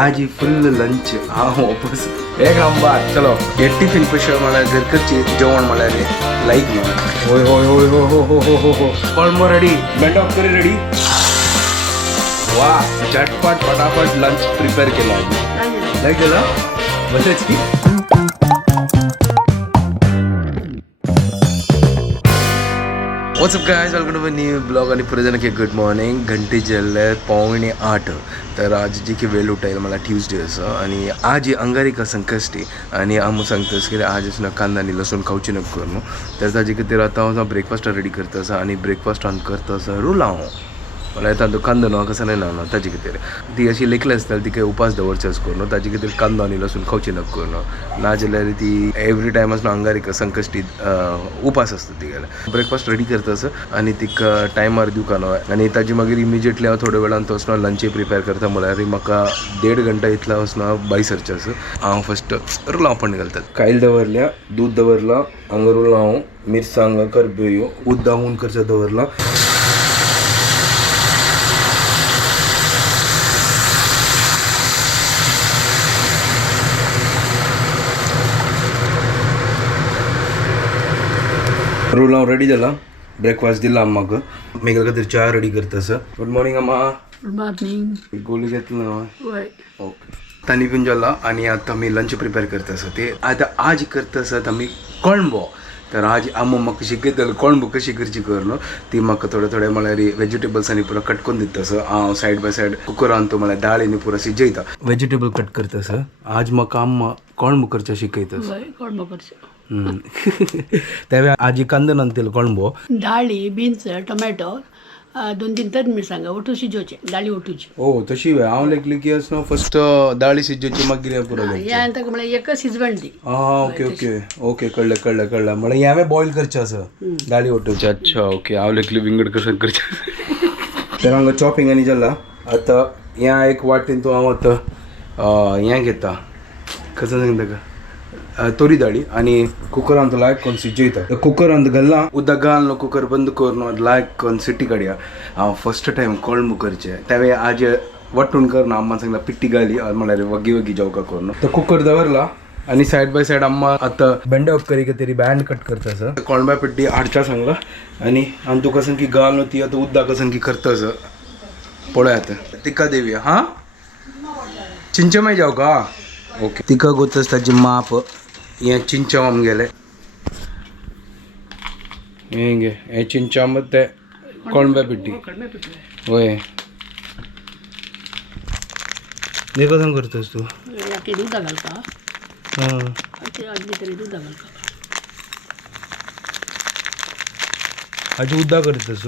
आज ही फुल लंच हाँ वापस एक नंबर चलो ये टिफिन पिशवी मला घरकरची जेवण मला रे लाईक ना होय होय होय हो हो हो हो हो हो कॉल्मो रेडी बेंड ऑफ करी रेडी वाह झटपट फटाफट लंच प्रिपेअर केला लाईक केलं बसायची what's up guys welcome to my new blog आणि पुढे जाणं की गुड मॉर्निंग घंटे जल्ले 7:45 तर आज जी की वेळ उठायला मला ट्यूजडे असं आणि आज ही अंगारिका संकष्टी आणि आम्ही सांगतोस की आज असं कांदा आणि लसूण खाऊची नको करणं तर ताजी की ते आता ब्रेकफास्ट रेडी करतं असं आणि ब्रेकफास्ट ऑन करतं असं रूल हांव मला येता तो कांदो न्हू कसं नाही ना ताजी कितें ती अशी लेखली आसता ती काही उपास दवरचेच करून ताजी कितें कांदो आनी लसूण खावची नको करून ना जाल्यार ती एवरी टायम असं अंगारिका संकष्टी उपास आसता ती गेल्यार ब्रेकफास्ट रेडी करता असं आणि तिका टायमार दिवका न्हू आणि ताजी मागीर इमिजिएटली हांव थोड्या वेळान तो वचना लंच प्रिपेअर करता म्हळ्यार म्हाका 1.5 घंटा इतला वचना भायर सरचें असं हांव फस्ट रूल हांव पण घालतात कायल दवरल्या दूध दवरला हांगा रूल हांव मिरसांग करब्यो उद्द दावून करचें दवरला रोल हांव रेडी जाला ब्रेकफास्ट दिला अम्माक मेघल खातीर च्या रेडी करता सर गुड मॉर्निंग अम्मा गुड मॉर्निंग गोली घेतला वय ओके तानी पण जाला आणि आता मी लंच प्रिपेअर करता सर ते आता आज करता सर आमी कोळंबो तर आज अम्मा म्हाका शिकयतलो कोळंबो कशी करची करून ती म्हाका थोडे म्हळ्यार व्हेजिटेबल्स आनी पुरो कट करून दिता सर हांव सायड बाय सायड कुकरान तो म्हळ्यार दाळीनी पुरो शिजयता व्हेजिटेबल कट करता सर आज म्हाका अम्मा कोळंबो करचें शिकयता सर कोळंबो करचो त्यावेळी आजी कांदो नांतलो कोळंबो दाळी बीन्स टोमॅटो 2-3 तर मिरसांगा ओटू शिजोवचे दाळी ओटूची ओ तशी वे हांव लेखली की असं फस्ट दाळी शिजोवची मागीर पुरो या ताका म्हळ्यार एकच शिजवण दी ओके ओके ओके कळलं म्हळ्यार हांवें बॉयल करचें असं दाळी ओटोवची अच्छा ओके हांव लेखली विंगड कसं करचें तर हांगा चॉपिंग आनी जाला आतां ह्या एक वाटेन तूं हांव आतां हें घेता कसं सांगता ताका तोरी दाळी आणि कुकरान तो लायक करून शिजयता कुकरान घालना उदक घालना कुकर बंद करून लायक करून सिटी काडया हांव फस्ट टायम कोळंबो करचें त्यावेळी आज वट्टून करना अम्मान सांगला पिट्टी घाली म्हळ्यार वगी जेवका करून तो कुकर दवरला आणि सायड बाय सायड अम्मा आतां बेंड ऑफ करी तरी बँड कट करता सर कोळंब्या पिट्टी हाडच्या सांगला आणि तुका सांग की घाल ती आतां उदक सांग की करता सर पळय आतां तिका देवया हां चिंचमाय जेवका ओके तिका गोतस ताची माप हें चिंचम आमगेलें हें गे हें चिंचम ते कोळंब्या पिट्टी होय हे कसं करतस तू दूध घालता हां तरी दूध घालता हाजी उद्दा करतस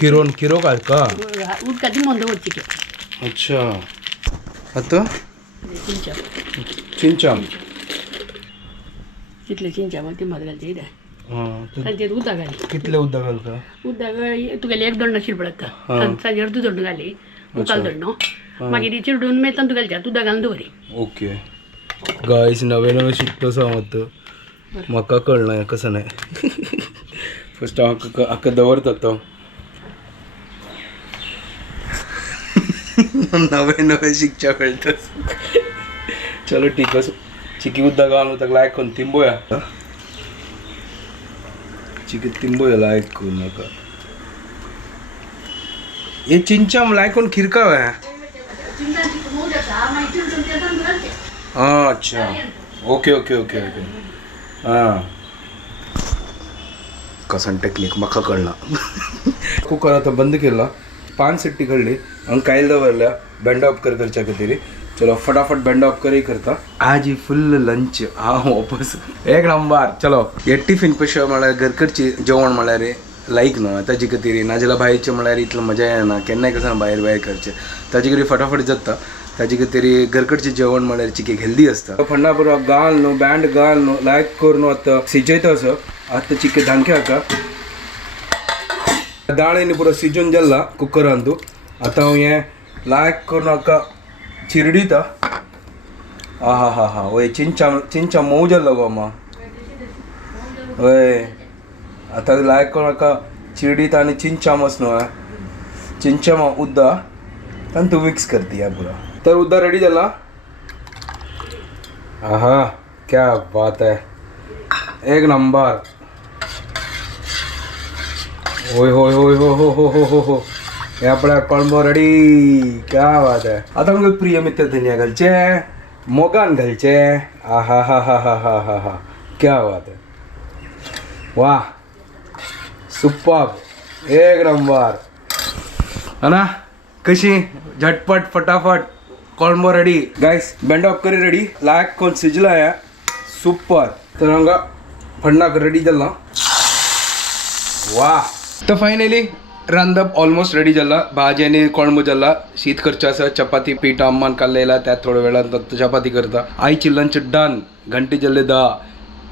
किरो घालका उदकाची मंद वरची अच्छा आतां चिंचम तितले चिंचा ती मत घालता कितें ताचेर उदक घाली कितले उद्दा घालता उदक तुगेले 1 दोंड शिरपडटा ताचेर 2 दोंड घाली मुखाल दोंड मागीर ती चिरडून मागीर तांदूळ घालच्या उदक घालून दवरी ओके गायस नवें शिकता सांग म्हाका कळना हें कसं नाही फस्ट हांव हाका दवरता तो नवें शिकच्या कळटा चलो ठीक आहे चिकी उदक घालून ताका लायक करून तिंबोया चिकी तिंबोया लायक करून नाका हे चिंचम लायक करून खिरका वे हां अच्छा ओके ओके ओके ओके हां कसन टेक्निक म्हाका कळना कुकर आतां बंद केला 5 सिट्टी काडली हांगा कायल दवरल्या बेंड ऑफ करच्या खातीर चलो फटाफट बेंड ऑफ करी करता आज ही फुल लंच हांव वापस एक नंबर चलो हे टिफिन पिशवी म्हळ्यार घरकडची जेवण म्हळ्यार लायक न्हू ताजे खातीर नाजाल्यार भायरचें म्हळ्यार इतलो मजा येना केन्नाय कसं भायर करचें ताजे खातीर फटाफट जाता ताजे खातीर घरकडचें जेवण म्हळ्यार चिकी हेल्दी आसता फंडा बरो घाल न्हू बँड घाल न्हू लायक कर न्हू आतां शिजयता असो आतां चिकी धांके हाका दाळीनी पुरो शिजून जाल्ला कुकरान तूं आतां हांव हें लायक करून हाका चिरडीता आहा हा हा वय चिंचा मोव जाल्लो गो अम्मा वय आतां लायक करून हाका चिरडीता आनी चिंचाम न्हू चिंचाम उद्दा आनी तूं मिक्स करती ह्या पुरो तर उद्धा रेडी झाला. आहा क्या बात है, एक नंबर. होय होय होय हो हो हो हो हो हो हे आपल्या कळंबो रेडी. क्या बात आहे. आता मग प्रिय मित्र धनिया घालचे, मोगान घालचे. आहा हा हा हा हा हा हा क्या बात आहे. वाह सुपर, एक नंबर. है ना, कशी झटपट फटाफट कळंबो रेडी. गाइस बेंड ऑफ करी रेडी. लायक कोण सिजला आहे. सुपर. तर हंगा फडनाक रेडी झाला. वाह. तर फायनली रांदप ऑलमोस्ट रेडी झाला. भाजी आणि कोळंबो झाला. शीत करचा असं, चपाती पीठ अम्मान काढलेला, त्यात थोड्या वेळात चपाती करता. आईची लंच डन. घंटी जल्ले 10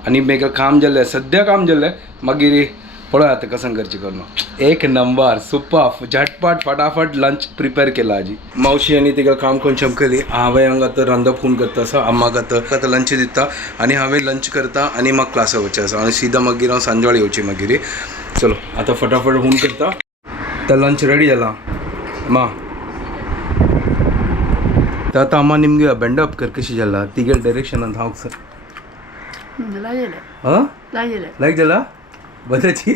आणि मेघ काम जल्ले, सध्या काम जल्ले. मागीर पळय आता कसं करची करणं. एक नंबर सुपर. झटपट फटाफट लंच प्रिपेअर केला आजी. मावशी आणि तिका काम कोण केली. हांवें हांगा तर रांदप खून करता आसा, अम्माक आतां लंच दिता आणि हांवें लंच करता आणि म्हाका क्लासाक वचचें आसा आणि सीधा मागीर हांव सांजवाळ येवची मागीर. चलो आता फटाफट हून करता. तर लंच रेडी जाला मा. तर आतां अम्मा निमगे बेंडअप कर कशी जाला तिगे डायरेक्शनांत हांव सर. हां लायक जाला बदाची.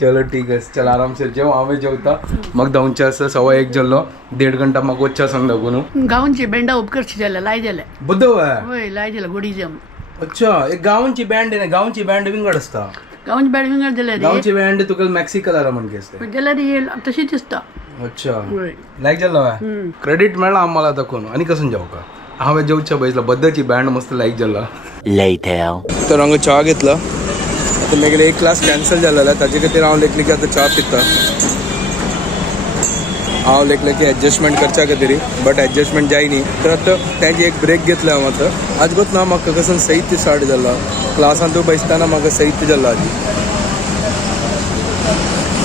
चलो ठीक आहे. चल आरामशीर जेव. हांवें जेवता मग धांवचे आसा. 1:15 जाल्लो. 1.5 घंटा म्हाका वचचें सांग लागून. गांवची बँडा उपकरची जाल्या लाय जाल्या. बुद्धव होय लाय जाल्या गोडी जम. अच्छा एक गांवची बँड आहे. गांवची बँड विंगड असता. गांवची बँड विंगड जाल्या रे. गांवची बँड तुका मॅक्सिकलारा म्हणके असते. जाल्यार ही तशी दिसता. अच्छा होय लायक जाल्लो क्रेडिट मेळ्ळा आम्हाला आता कोण आणि कसं जेवका. हांवें जेवच्या बसला. बद्दची बँड मस्त लायक जाल्ला. तर हांगा च्या घेतला. आता मागीर एक क्लास कॅन्सल जालेला. ताजे खातीर हांव लेखले की आतां च्या पिता. हांव लेखले की एडजस्टमेंट करच्या खातीर, बट एडजस्टमेंट जायनी. तर आतां ताजी एक ब्रेक घेतला हांव. आतां आज गोत ना म्हाका कसं सैत स्टार्ट जाला. क्लासान तूं बसताना म्हाका सैत जाला आजी.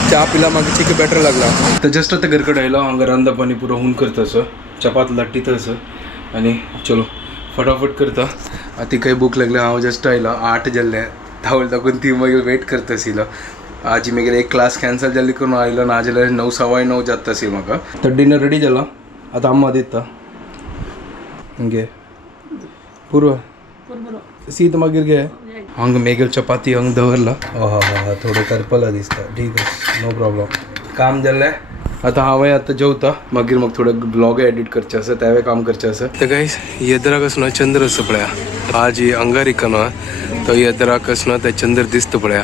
च्या पिला म्हाका चिकी बेटर लागला. तर जस्ट आतां घर कडेन आयलो. हांगा रांदप पाणी पुरो हून करता असो, चपात लाट्टीत असो आणि चलो फटाफट करता. आतां काही भूक लागली. हांव जस्ट आयलो. 8 जाल्ले. धांवल लागून ती मागीर वेट करता आशिल्लो. आजी मागीर एक क्लास कॅन्सल जाल्ली करून आयलो. ना जाल्यार 9 9:15 जाता आशिल्लो म्हाका. तर डिनर रेडी जाला. आतां अम्मा दिता घे पुरो सीत मागीर घे. हांग मेगल चपाती हांग दवरला. हा थोडं करपला दिसता. ठीक आहे नो प्रॉब्लम. काम जाल्लें. आतां हांवें आतां जेवता. मागीर म्हाका थोडं ब्लॉग एडिट करचें आसा, त्यावें काम करचें आसा. तर गायस येदराक असना चंद्र आसा पळया. आज ही अंगारिका न्हय तो येदराक असना ते चंद्र दिसता पळया.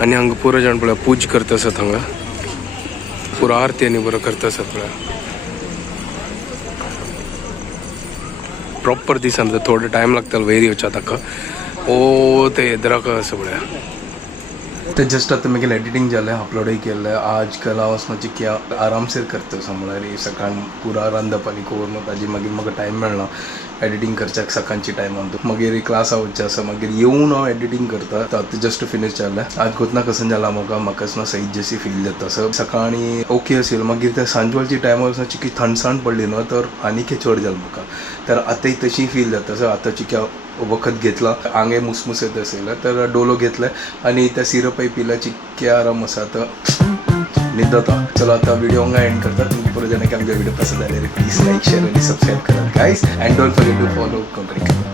आनी हांगा पुरो जाण पळया पूज करता आसात. हांगा पुरो आरती आनी बरो करता आसात पळया. प्रॉपर दिसान थोडो टायम लागतलो वयर येवच्या ताका. ओ ते येदराक आसा पळया. तर जस्ट आता मागीर एडिटींग जालें, अपलोडूय केल्लें. आज कल हांव वचपाची की आरामसेर करता म्हळ्यार सकाळ पुरा रांदप आनी करून ताजी मागीर म्हाका टायम मेळना एडिटींग करच्याक सकाळची टायमान. मागीर क्लासा वचचें आसा. मागीर येवन हांव एडिटींग करता. आतां जस्ट फिनीश जालें. आज कोतना कसं जाला म्हाका सैत जशी फील जाता. सकाळी ओके आशिल्लो. मागीर त्या सांजवाळची टायमार वचना चिकी थंडसाण पडली न्हय तर आनीक चड जालें म्हाका. तर आतांय तशी फील जाता. आतां चिक्या वखत घेतला. आंगे मुसमुस येत आशिल्लें तर डोलो घेतलें आणि त्या सिरपय पिला. चिक्क्या आराम आसा. तर न्हिदता. चलो आता व्हिडिओ हांगा एंड करता. तुमकां परत जेन्ना आमचे व्हिडिओ पसंद आले प्लीज लाईक शेअर आणि सबस्क्राईब करा guys. And don't forget to follow Konkani.